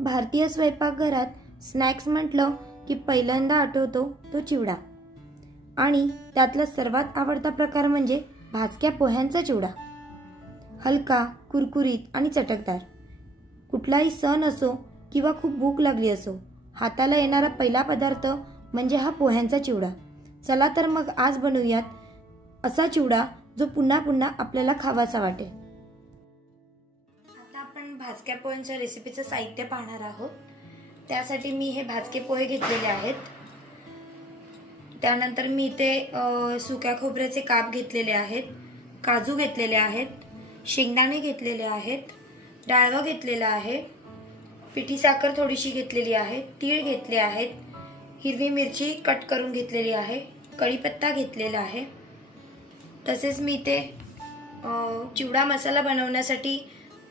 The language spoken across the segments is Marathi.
भारतीय स्वयंपाकघरात स्नॅक्स म्हटलं की पहिल्यांदा आठवतो तो चिवडा आणि त्यातला सर्वात आवडता प्रकार म्हणजे भाजक्या पोह्यांचा चिवडा। हलका, कुरकुरीत आणि चटकदार। कुठलाही सण असो किंवा खूप भूक लागली असो, हाताला येणारा पहिला पदार्थ म्हणजे हा पोह्यांचा चिवडा। चला तर मग आज बनवूयात असा चिवडा जो पुन्हा पुन्हा आपल्याला खावासा वाटेल। आता आपण भाजक्या पोह्यांच्या रेसिपीचं साहित्य पाहणार आहोत। त्यासाठी मी हे भाजके पोहे घेतलेले आहेत। त्यानंतर मी इथे सुक्या खोबऱ्याचे काप घेतलेले आहेत, काजू घेतलेले आहेत, शेंगदाणे घेतलेले आहेत, डाळवा घेतलेला आहे, पिठी साखर थोडीशी घेतलेली आहे, तीळ घेतले आहेत, हिरवी मिरची कट करून घेतलेली आहे, कढीपत्ता घेतलेला आहे। तसेच मी इथे चिवडा मसाला बनवण्यासाठी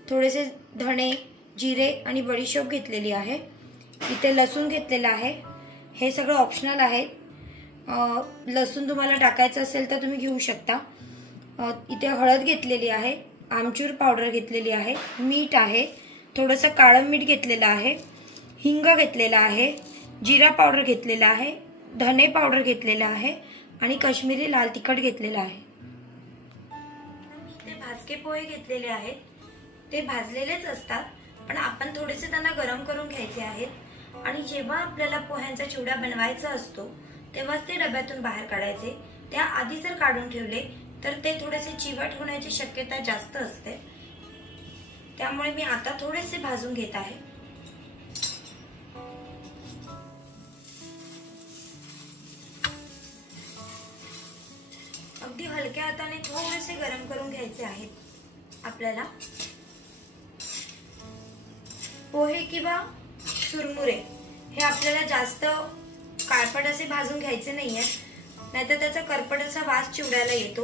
थोडेसे धणे, जिरे आणि बडीशोप घेतलेली आहे। इथे लसूण घेतलेला आहे। हे सगळं ऑप्शनल आहे। लसूण तुम्हाला टाकायचं असेल तर तुम्ही घेऊ शकता। इथे हळद घेतलेली आहे, आमचूर पावडर घेतलेली आहे, मीठ आहे, थोडंसं काळं मीठ घेतलेलं आहे, हिंग घेतलेला आहे, जिरा पावडर घेतलेला आहे, धने पावडर घेतलेला आहे आणि काश्मीरी लाल तिखट घेतलेला आहे। इथे भाजके पोहे घेतलेले आहेत। ते भाजलेलेच असतात, पण आपण थोडेसे त्यांना गरम करून घ्यायचे आहेत आणि जेव्हा आपल्याला पोह्यांचा चिवडा बनवायचा असतो तेव्हाच ते डब्यातून बाहेर काढायचे। त्या आधी जर काढून ठेवले तर ते थोडेसे चिवट होण्याची शक्यता जास्त असते। त्यामुळे मी आता थोडेसे भाजून घेत आहे। अगदी हलक्या हाताने थोडेसे गरम करून घ्यायचे आहेत आपल्याला। पोहे किंवा चुरमुरे हे आपल्याला जास्त काळपट असे भाजून घ्यायचे नाहीये, नाहीतर त्याचा करपट असा वास चिवड्याला येतो।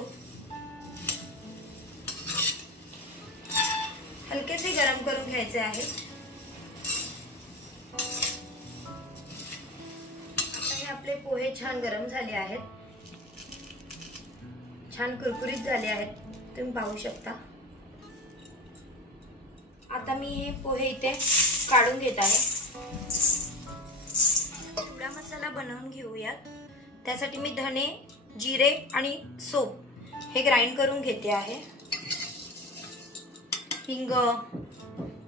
हलकेसे गरम करून घ्यायचे आहे। आता हे आपले पोहे छान गरम झाले आहेत, छान कुरकुरीत झाले आहेत, तुम्ही पाहू शकता। आता मी हे पोहे इथे काढून घेत आहे। चिवडा मसाला बनवून घेऊयात। त्यासाठी मी धने, जिरे आणि सोप हे ग्राइंड करून घेते आहे। हिंग,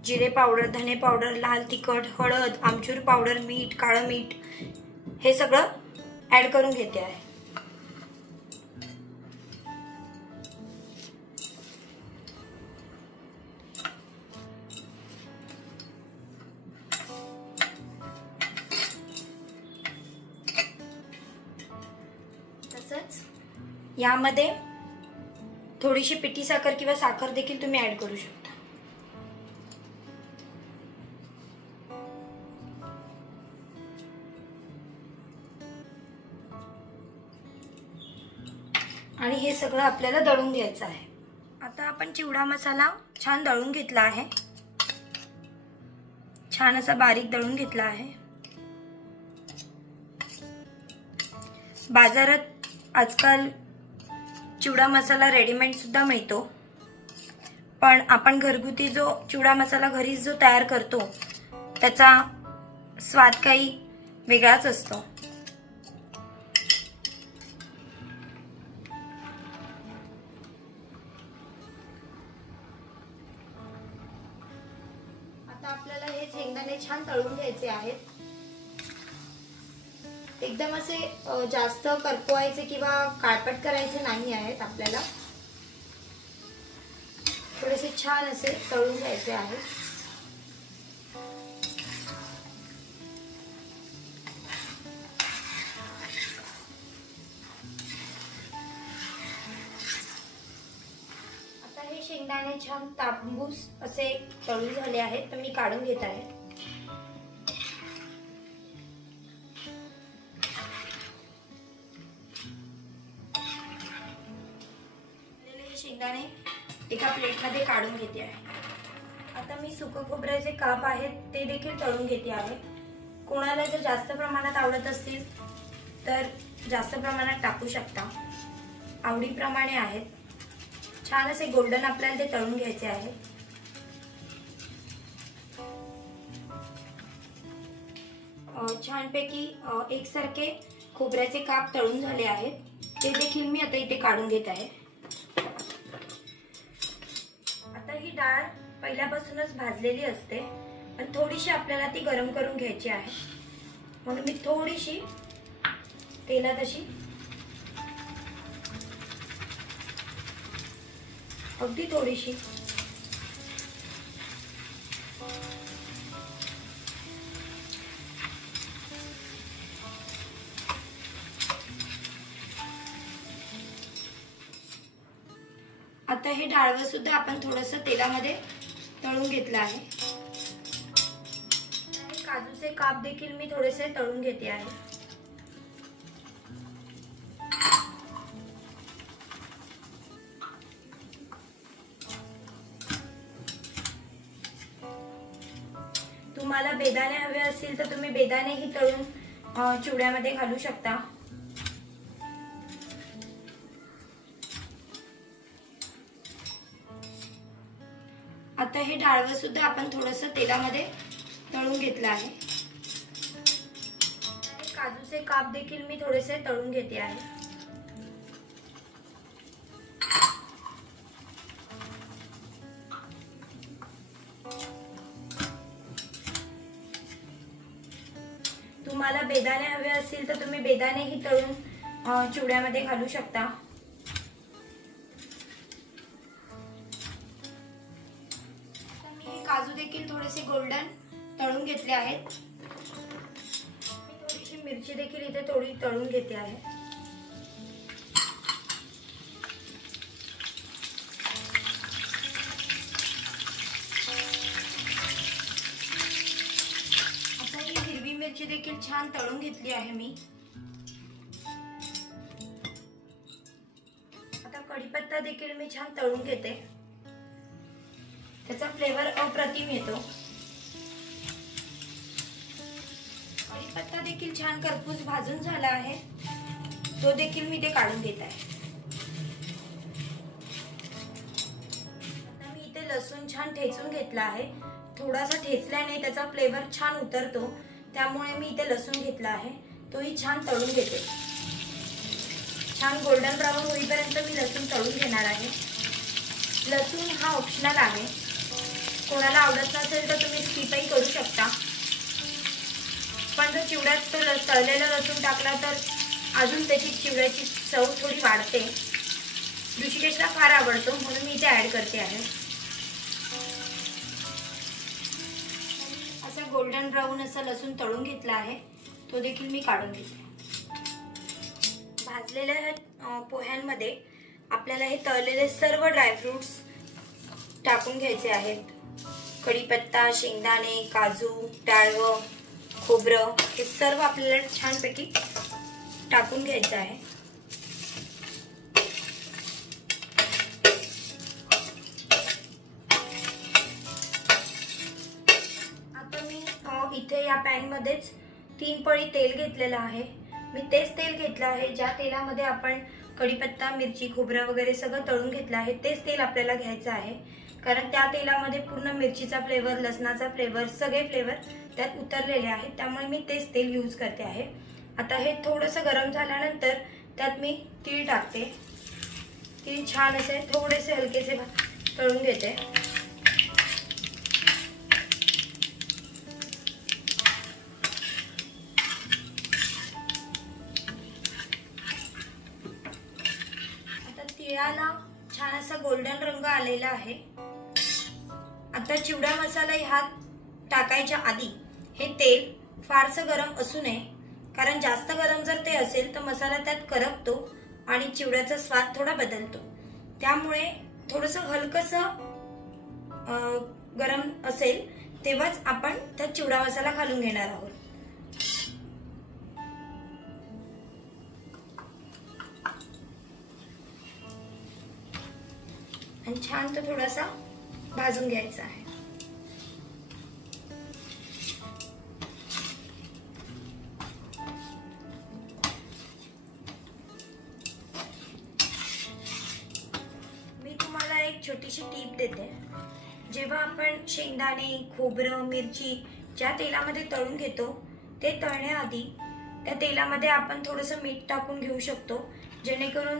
जिरे पावडर, धने पावडर, लाल तिखट, हळद, आमचूर पावडर, मीठ, काळं मीठ हे सगळं ऍड करून घेते आहे। यामध्ये थोडीशी पिठी साखर किंवा साखर देखील तुम्ही ऍड करू शकता। आणि हे सगळं आपल्याला दळून घ्यायचं आहे। आता आपण चिवडा मसाला छान दळून घेतला आहे, छान असा बारीक दळून घेतला आहे। बाजारात आजकाल चिवडा मसाला रेडीमेड सुद्धा मिळतो, पण आपण घरगुती जो चिवडा मसाला घरी जो तयार करतो त्याचा स्वाद काही वेगळाच असतो। आता आपल्याला हे शेंगदाणे छान तळून घ्यायचे आहेत। एकदम असे जास्त करपवायचे किंवा काळपट करायचे नाही आहेत आपल्याला, थोडेसे छान असे तळून घ्यायचे आहेत। आता हे शेंगदाणे छान तांबूस असे तळून झाले आहेत, तर मी काढून घेत आहे। शेंगदाणे एका प्लेटमध्ये काढून घेते आहे। आता मी सुकं खोबऱ्याचे काप आहेत ते देखील तळून घेते आहे। कोणाला जर जास्त प्रमाणात आवडत असतील तर जास्त प्रमाणात टाकू शकता, आवडीप्रमाणे आहेत। छान असे गोल्डन आपल्याला ते तळून घ्यायचे आहे। छानपैकी एकसारखे खोबऱ्याचे काप तळून झाले आहेत, ते देखील मी आता इथे काढून घेत आहे. आता ही डाळ पहिल्यापासूनच भाजलेली असते, पण थोडीशी आपल्याला ती गरम करून घ्यायची आहे, म्हणून मी थोडीशी तेलात अशी अगदी थोडीशी आता हे डाळवं सुद्धा आपण थोडंसं तेलामध्ये तळून घेतलं आहे. काजूचे काप देखील मी थोडेसे तळून घेते आहे. तुम्हाला बेदाणे हवे असतील तर तुम्ही बेदाणेही तळून चिवड्यामध्ये घालू शकता. आता हे डाळवं सुद्धा आपण थोडंसं तेलामध्ये तळून घेतलं आहे. काजूचे काप देखील मी थोडेसे तळून घेते आहे. तुम्हाला बेदाणे हवे असतील तर तुम्ही बेदाणेही तळून चिवड्यामध्ये घालू शकता. काजू देखील थोडेसे गोल्डन तळून घेतले आहेत. मी थोडीशी मिरची देखील इथे थोडी तळून घेते आहे. आता ही हिरवी मिरची देखील छान तळून घेतली आहे मी. आता कढीपत्ता देखील मी छान तळून घेते, त्याचा फ्लेवर अप्रतिम येतो. कढीपत्ता देखील छान खरपूस भाजून झाला आहे, तो देखील मी ते काढून घेत आहे. आता मी इथे लसूण छान ठेचून घेतला आहे. थोडासा ठेचल्याने त्याचा फ्लेवर छान उतरतो, त्यामुळे मी इथे लसूण घेतला आहे, तोही छान तळून घेते. छान गोल्डन ब्राऊन होईपर्यंत मी लसूण तळून घेणार आहे. लसूण हा ऑप्शनल आहे, कोणाला आवडत नसेल तर तुम्ही स्किपही करू शकता, पण जर चिवड्यात तो तळलेला लसूण टाकला तर अजून त्याची चिवड्याची चव थोडी वाढते. ऋषिकेशला फार आवडतो म्हणून मी इथे ऍड करते आहे. असा गोल्डन ब्राऊन असा लसूण तळून घेतला आहे, तो देखील मी काढून घेते. भाजलेल्या पोह्यांमध्ये आपल्याला हे तळलेले सर्व ड्रायफ्रुट्स टाकून घ्यायचे आहेत. कढीपत्ता, शेंगदाणे, काजू, डाळवं, खोबरं हे सर्व आपल्याला छानपैकी टाकून घ्यायचं आहे. आता मी इथे या पॅन मध्येच 3 पळी तेल घेतलेलं आहे. मी तेच तेल घेतलं आहे ज्या तेलामध्ये आपण कढीपत्ता, मिरची, खोबरं वगैरे सगळं तळून घेतलं आहे, तेच तेल आपल्याला घ्यायचं आहे. कारण त्या तेलामध्ये पूर्ण मिरचीचा फ्लेवर, लसणाचा फ्लेवर, सगळे फ्लेवर त्यात उतरलेले आहेत, त्यामुळे मी तेच तेल यूज करते आहे. आता हे थोडंसं गरम झाल्यानंतर त्यात मी तीळ टाकते. तीळ छान असे थोडेसे हलकेसे तळून घेते. आता तिळाला छान असा गोल्डन रंग आलेला आहे. आता चिवडा मसाला ह्यात टाकायच्या आधी हे तेल फारसं गरम असू नये, कारण जास्त गरम जर ते असेल तर मसाला त्यात करपतो आणि चिवड्याचा स्वाद थोडा बदलतो. त्यामुळे थोडंसं हलकसं गरम असेल तेव्हाच आपण त्यात चिवडा मसाला घालून घेणार आहोत. आणि छान तो थोडासा भाजून घ्यायचा आहे. मी तुम्हाला एक छोटीशी टीप देते. जेव्हा आपण शेंगदाणे, खोबरं, मिरची ज्या तेलामध्ये तळून घेतो ते तळण्याआधी त्या तेलामध्ये आपण थोडंसं मीठ टाकून घेऊ शकतो, जेणेकरून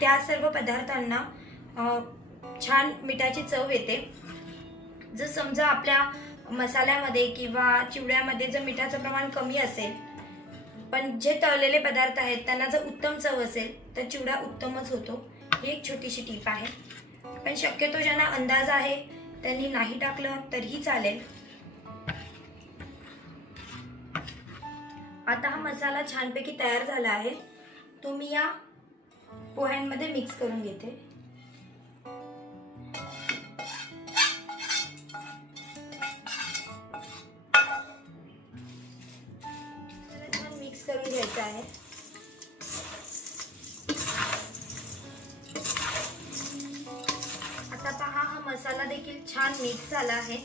त्या सर्व पदार्थांना छान मिठाची चव येते। जर समजा आपल्या मसाल्यामध्ये किंवा चिवड्यामध्ये जर मिठाचं प्रमाण कमी असेल, पण जे तळलेले पदार्थ आहेत त्यांना जर उत्तम चव असेल तर चिवडा उत्तमच होतो। ही एक छोटीशी टिप आहे, पण शक्यतो ज्यांना अंदाज आहे त्यांनी नाही टाकलं तरीही चालेल। आता हा मसाला छानपैकी तयार झाला आहे, तो मी या पोह्यांमध्ये मिक्स करून घेते। छान मिक्स करून घ्यायचा आहे। आता पहा, हा मसाला देखील छान मिक्स झाला आहे।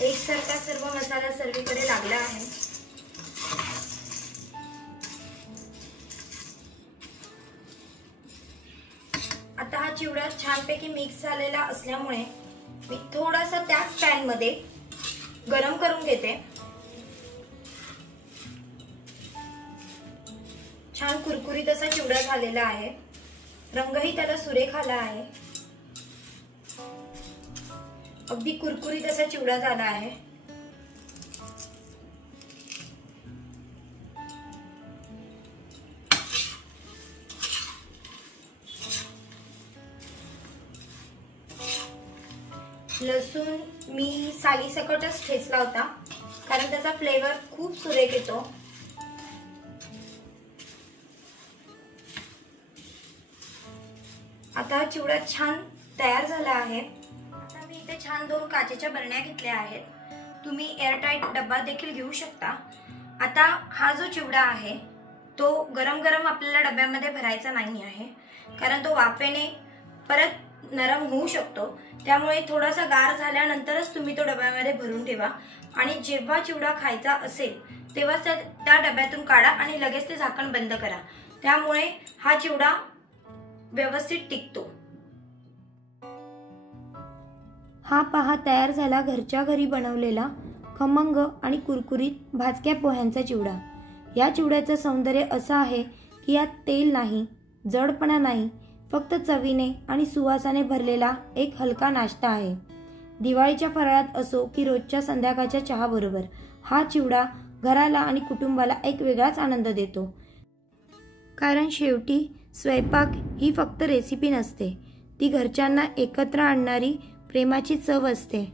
एकसारखा सर्व मसाला सर्वीकडे लागला आहे। आता हा चिवडा छानपैकी मिक्स झालेला असल्यामुळे मी थोडासा त्याच पॅन मध्ये गरम करून घेते। छान कुरकुरीत असा चिवडा झालेला आहे, रंगही त्याला सुरेख आला आहे। अगदी कुरकुरीत असा चिवडा झाला आहे। लसूण मी सालीसकटच ठेचला होता, कारण त्याचा फ्लेवर खूप सुरेख येतो। आता हा चिवडा छान तयार झाला आहे। आता मी इथे छान 2 काचेच्या बरण्या घेतल्या आहेत, तुम्ही एअरटाईट डब्बा देखील घेऊ शकता। आता हा जो चिवडा आहे तो गरम गरम आपल्याला डब्यामध्ये भरायचा नाही आहे, कारण तो वाफेने परत नरम होऊ शकतो। त्यामुळे थोडासा गार झाल्यानंतरच तुम्ही तो डब्यामध्ये भरून ठेवा, आणि जेव्हा चिवडा खायचा असेल तेव्हा त्या डब्यातून काढा आणि लगेच ते झाकण बंद करा। त्यामुळे हा चिवडा व्यवस्थित टिकतो। हा पहा, तयार झाला घरच्या घरी बनवलेला खमंग आणि कुरकुरीत भाजक्या पोह्यांचा चिवडा। या चिवड्याचं सौंदर्य असं आहे की यात तेल नाही, जडपणा नाही, फक्त चवीने आणि सुवासाने भरलेला एक हलका नाश्ता आहे। दिवाळीच्या फराळात असो की रोजच्या संध्याकाळच्या चहा बरोबर हा चिवडा घराला आणि कुटुंबाला एक वेगळाच आनंद देतो। कारण शेवटी स्वयंपाक ही फक्त रेसिपी नसते, ती घरच्यांना एकत्र आणणारी प्रेमाची चव असते।